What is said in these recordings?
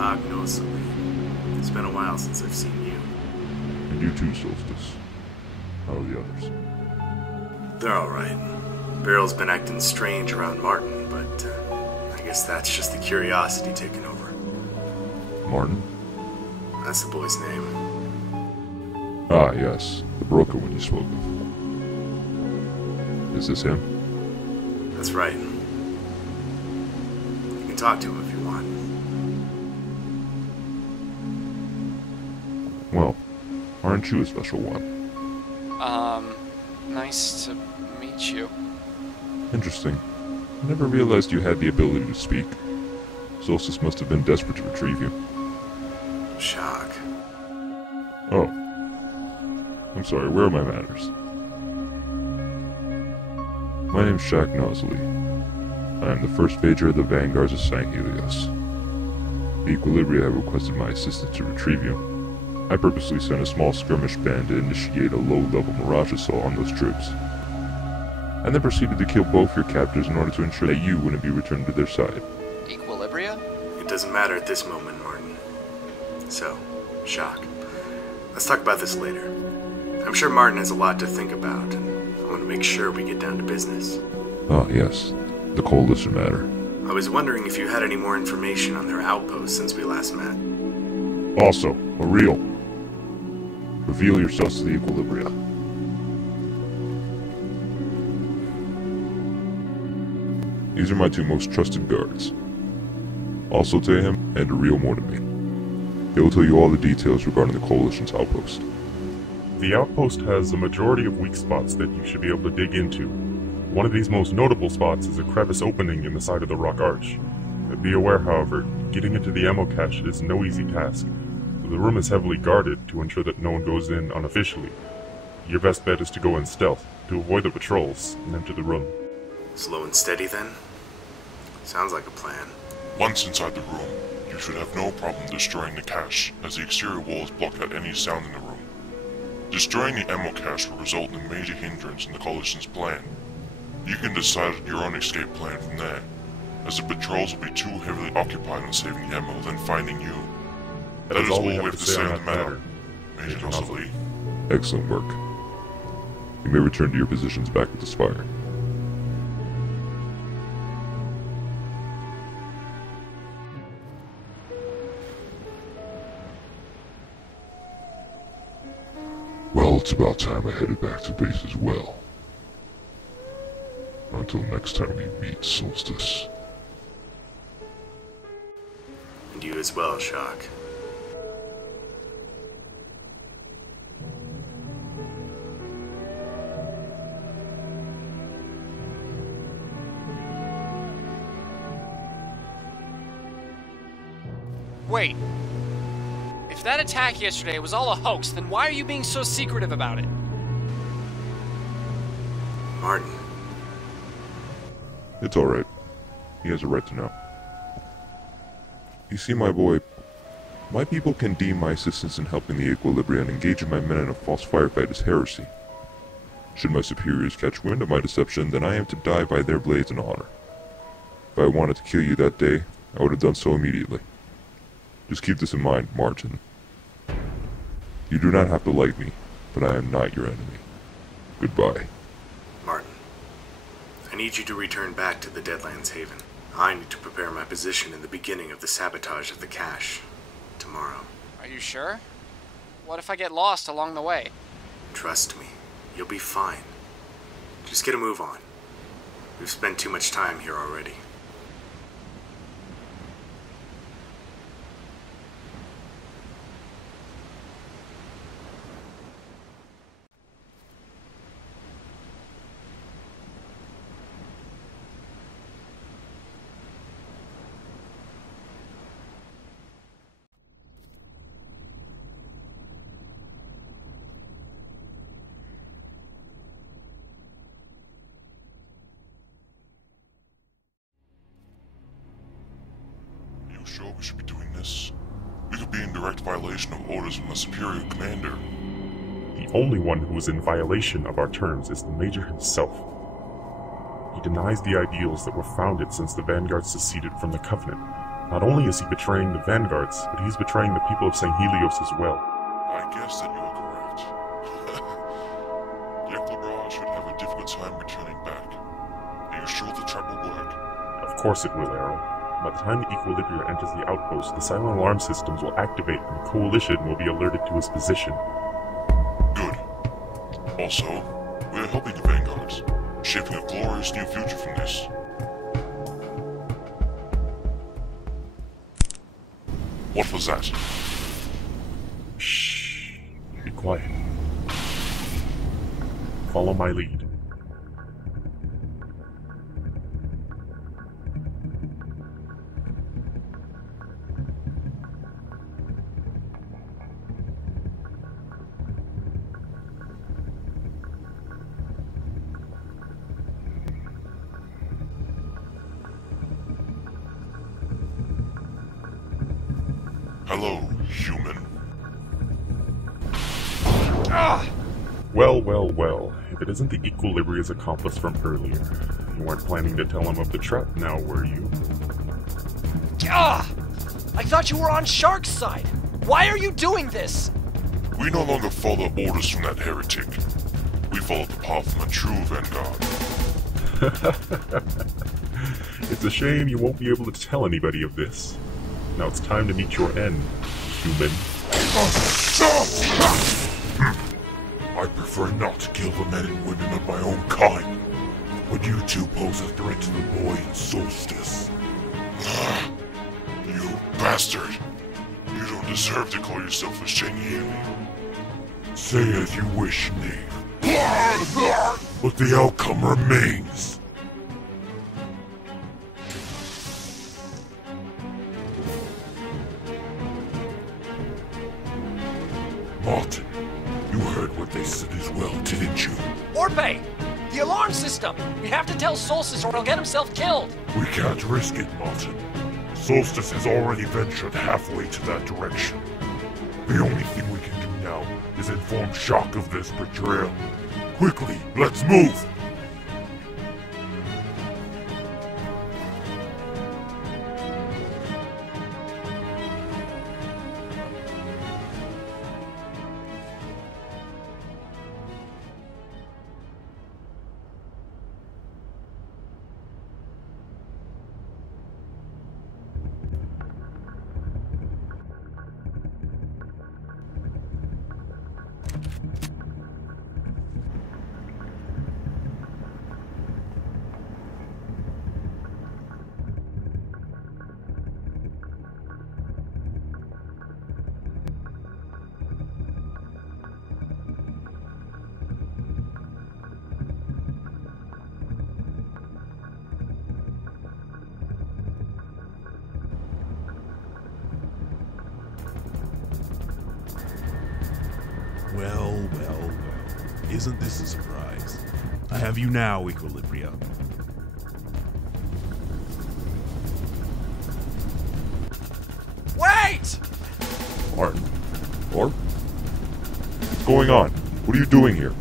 Shaak Nosolee. It's been a while since I've seen you. And you too, Solstice. How are the others? They're alright. Beryl's been acting strange around Martin, but I guess that's just the curiosity taking over. Martin? That's the boy's name. Ah, yes. The broker one you spoke of. Is this him? That's right. You can talk to him if you want. Well, aren't you a special one? Nice to meet you. Interesting. I never realized you had the ability to speak. Solstice must have been desperate to retrieve you. Shaak. Oh. I'm sorry, where are my manners? My name's Shaak Nosolee. I am the first pager of the vanguards of Sangheili Ultra. The Equilibria have requested my assistance to retrieve you. I purposely sent a small skirmish band to initiate a low-level mirage assault on those troops, and then proceeded to kill both your captors in order to ensure that you wouldn't be returned to their side. Equilibria? It doesn't matter at this moment, Martin. So, Shaak, let's talk about this later. I'm sure Martin has a lot to think about, and I want to make sure we get down to business. Ah, yes. The Coalition matter. I was wondering if you had any more information on their outpost since we last met. Also, a real. Reveal yourselves to the Equilibria. These are my two most trusted guards. Also to him, and a real more to me. They will tell you all the details regarding the Coalition's outpost. The outpost has a majority of weak spots that you should be able to dig into. One of these most notable spots is a crevice opening in the side of the rock arch. Be aware, however, getting into the ammo cache is no easy task. The room is heavily guarded to ensure that no one goes in unofficially. Your best bet is to go in stealth, to avoid the patrols, and enter the room. Slow and steady, then? Sounds like a plan. Once inside the room, you should have no problem destroying the cache, as the exterior walls block out any sound in the room. Destroying the ammo cache will result in a major hindrance in the Coalition's plan. You can decide your own escape plan from there, as the patrols will be too heavily occupied on saving the ammo than finding you. That is all we have to say on the matter, Major Nosolee. Excellent work. You may return to your positions back at the spire. Well, it's about time I headed back to base as well. Until next time we meet, Solstice. And you as well, Shaak. Wait. If that attack yesterday was all a hoax, then why are you being so secretive about it? Martin. It's alright. He has a right to know. You see, my boy, my people can deem my assistance in helping the Equilibria and engaging my men in a false firefight as heresy. Should my superiors catch wind of my deception, then I am to die by their blades in honor. If I wanted to kill you that day, I would have done so immediately. Just keep this in mind, Martin. You do not have to like me, but I am not your enemy. Goodbye. Martin, I need you to return back to the Deadlands Haven. I need to prepare my position in the beginning of the sabotage of the cache. Tomorrow. Are you sure? What if I get lost along the way? Trust me, you'll be fine. Just get a move on. We've spent too much time here already. Sure we should be doing this? We could be in direct violation of orders from the superior commander. The only one who is in violation of our terms is the Major himself. He denies the ideals that were founded since the Vanguard seceded from the Covenant. Not only is he betraying the vanguards, but he's betraying the people of Sangheili as well. I guess that you are correct. The Equilibria should have a difficult time returning back. Are you sure the trap will work? Of course it will, Arrow. By the time the Equilibria enters the outpost, the silent alarm systems will activate and the Coalition will be alerted to his position. Good. Also, we are helping the vanguards, shaping a glorious new future from this. What was that? Shh. Be quiet. Follow my lead. Hello, human. Well. If it isn't the Equilibria's accomplice from earlier. You weren't planning to tell him of the trap now, were you? I thought you were on Shaak's side. Why are you doing this? We no longer follow orders from that heretic. We follow the path from a true vanguard. It's a shame you won't be able to tell anybody of this. Now it's time to meet your end, human. I prefer not to kill the men and women of my own kind, but you two pose a threat to the boy in Solstice. You bastard! You don't deserve to call yourself a Sangheili. Say as you wish, knave. But the outcome remains. Martin, you heard what they said as well, didn't you? Orpe! The alarm system! We have to tell Solstice or he'll get himself killed! We can't risk it, Martin. Solstice has already ventured halfway to that direction. The only thing we can do now is inform Shaak of this betrayal. Quickly, let's move! Well. Isn't this a surprise? I have you now, Equilibria. Wait! Martin? Or? What's going on? What are you doing here?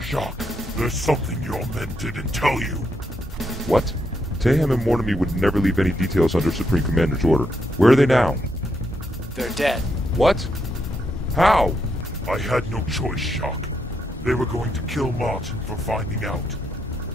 Shaak, there's something your men didn't tell you. What? Tayhem and Mortemy would never leave any details under Supreme Commander's order. Where are they now? They're dead. What? How? I had no choice, Shaak. They were going to kill Martin for finding out.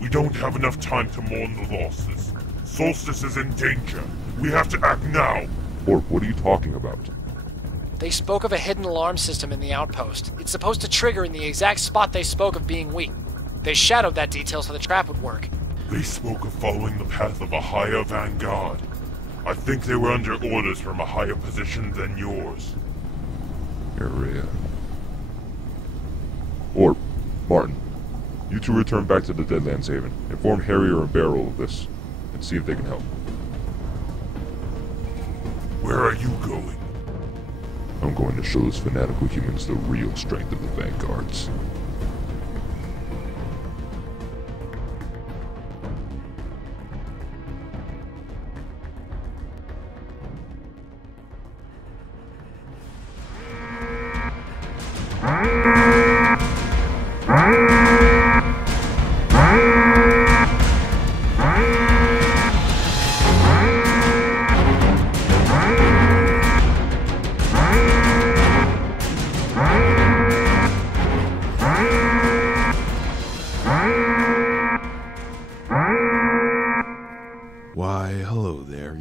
We don't have enough time to mourn the losses. Solstice is in danger. We have to act now. Or what are you talking about? They spoke of a hidden alarm system in the outpost. It's supposed to trigger in the exact spot they spoke of being weak. They shadowed that detail so the trap would work. They spoke of following the path of a higher vanguard. I think they were under orders from a higher position than yours. Area. Or, Martin, you two return back to the Deadlands Haven. Inform Harrier and Beryl of this, and see if they can help. Where are you going? I'm going to show those fanatical humans the real strength of the Vanguards.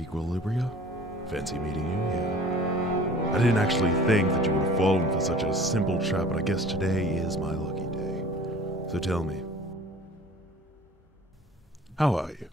Equilibria? Fancy meeting you, yeah. I didn't actually think that you would have fallen for such a simple trap, but I guess today is my lucky day. So tell me, how are you?